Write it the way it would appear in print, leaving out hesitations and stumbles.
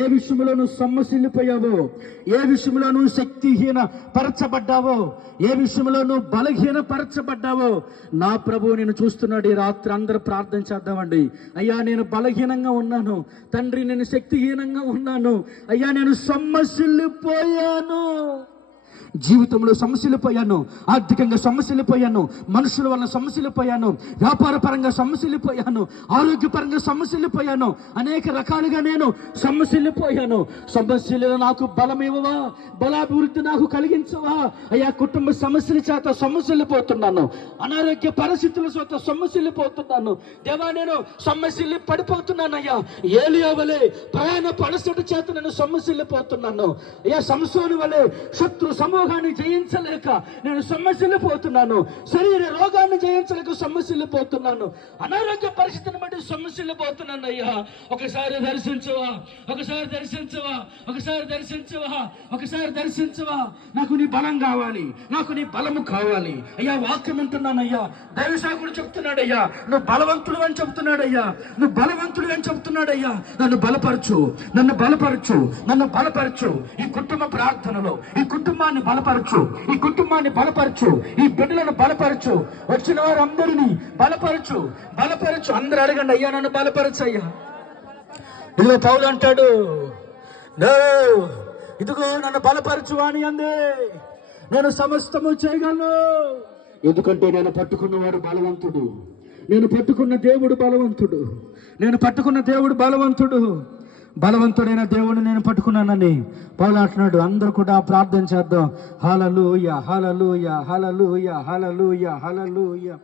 ఏ విషయంలో నువ్వు సొమ్మసిల్లిపోయావో, ఏ విషయంలో నువ్వు శక్తిహీన పరచబడ్డావో, ఏ విషయంలో నువ్వు బలహీన పరచబడ్డావో, నా ప్రభువు నేను చూస్తున్నాడు. ఈ రాత్రి అందరూ ప్రార్థన చేద్దామండి. అయ్యా, నేను బలహీనంగా ఉన్నాను తండ్రి, నేను శక్తిహీనంగా ఉన్నాను అయ్యా, నేను సొమ్మసిల్లిపోయాను, జీవితంలో సమస్యలిపోయాను, ఆర్థికంగా సమస్యలిపోయాను, మనుషుల వల్ల సమస్యలిపోయాను, వ్యాపార పరంగా సమస్యలిపోయాను, ఆరోగ్యపరంగా సమస్యలిపోయాను, అనేక రకాలుగా నేను సమస్యలిపోయాను. సమస్యలు నాకు బలమివ్వవా, బలాభివృద్ధి నాకు కలిగించవా అయ్యా. కుటుంబ సమస్యల చేత సమస్యలిపోతున్నాను, అనారోగ్య పరిస్థితుల చేత సమస్యలిపోతున్నాను దేవా, నేను సమస్యలు పడిపోతున్నానయ్యా. ఏలియా వలె ప్రయాణ పరిస్థితి చేత నేను సమస్యలిపోతున్నాను అయ్యా. సంసోను వలె శత్రు సమూహాన్ని జయించలేక నేను సమస్యలు పోతున్నాను, శరీర రోగాన్ని జయించలేక సమస్యలు పోతున్నాను, అనారోగ్య పరిస్థితిని బట్టి సమస్యలు పోతున్నాను అయ్యా. ఒకసారి దర్శించవా, ఒకసారి దర్శించవా, ఒకసారి దర్శించవా, ఒకసారి దర్శించవా. నాకు నీ బలం కావాలి, నాకు నీ బలము కావాలి అయ్యా. వాక్యం వింటున్నానయ్యా, దైవశాఖుడు చెప్తున్నాడయ్యా, నువ్వు బలవంతుడు అని చెప్తున్నాడయ్యా, నువ్వు బలవంతుడు అని చెప్తున్నాడయ్యా. నన్ను బలపరచు, నన్ను బలపరచు, నన్ను బలపరచు. ఈ కుటుంబ ప్రార్థనలో ఈ కుటుంబాన్ని బలపరచు, ఈ కుటుంబాన్ని బలపరచు, ఈ బిడ్డలను బలపరచు, వచ్చిన వారందరినీ బలపరచు, బలపరచు. అందరూ అడగండి, అయ్యా నన్ను బలపరచు అయ్యా. ఇదిగో పౌలు అంటాడు, ఇదిగో నన్ను బలపరచు అని అంది, నేను సమస్తము చేయగలను. ఎందుకంటే నేను పట్టుకున్నవాడు బలవంతుడు, నేను పట్టుకున్న దేవుడు బలవంతుడు, నేను పట్టుకున్న దేవుడు బలవంతుడు, బలవంతుడైన దేవుడిని నేను పట్టుకున్నానని పౌలు అంటున్నాడు. అందరూ కూడా ప్రార్థన చేద్దాం. హల్లెలూయా, హల్లెలూయా, హల్లెలూయా, హల్లెలూయా, హల్లెలూయా.